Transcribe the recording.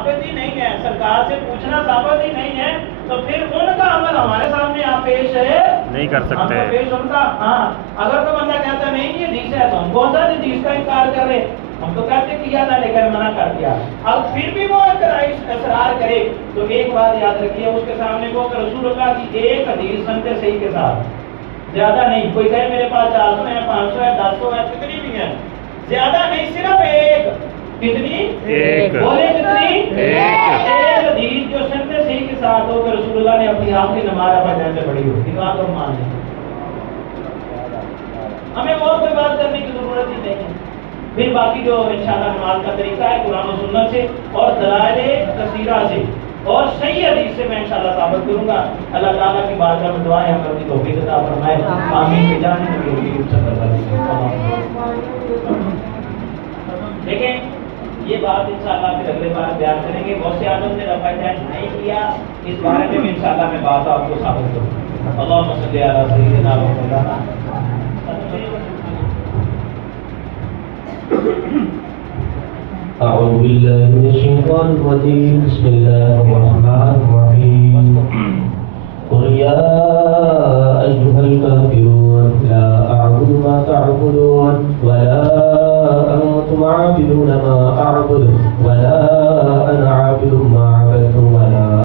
ثابت ہی نہیں ہے، سرکار سے پوچھنا ثابت ہی نہیں ہے، تو پھر ان کا عمل ہمارے سامنے آپ پیش نہیں کر سکتے. ہم پیش ان کا اگر کوئی بندہ کہتا ہے نہیں یہ حدیث ہے تو ہم کون سا حدیث کا انکار کر رہے؟ ہم تو کہتے کیا تھا لیکن منع کر دیا. اب پھر بھی وہ اصرار کرے تو ایک بات یاد رکھیے اس کے سامنے کو کہ رسول اللہ کی ایک حدیث سنتے صحیح کے ساتھ، زیادہ نہیں. کوئی کہے میرے پاس 400 ہے، 500 ہے، 100 ہے، کتنی بھی ہیں، زیادہ نہیں، صرف ایک. کتنی؟ ایک. بولے کتنی؟ ایک حدیث جو سنتے صحیح کے ساتھ ہو کہ رسول اللہ نے اپنی آخری نماز اپنے جان سے پڑھی ہو، بات اور مان لیں. ہمیں اور کوئی بات کرنے کی ضرورت ہی نہیں ہے. پھر باقی جو انشاءاللہ نماز کا طریقہ ہے قرآن و سنت سے اور دلائل کثیرہ سے اور صحیح حدیث سے میں انشاءاللہ ثابت کروں گا. اللہ تعالیٰ کی بارگاہ میں دعائیں ہم اپنی توفیق عطا فرمائے. آمین بجاہ نبی کریم صلی اللہ علیہ وسلم. دیکھیں یہ بات انشاءاللہ پھر اگلے بار بیان کریں گے. غوث اعظم نے رفع دین نہیں کیا، اس بارے میں بھی انشاءاللہ میں بات آپ کو ثابت کروں گا. اللہم صلی علی سیدنا محمد. أعوذ بالله من الشيطان الرجيم. بسم الله الرحمن الرحيم. قل يا أيها الكافرون لا أعبد ما تعبدون ولا أنتم عابدون ما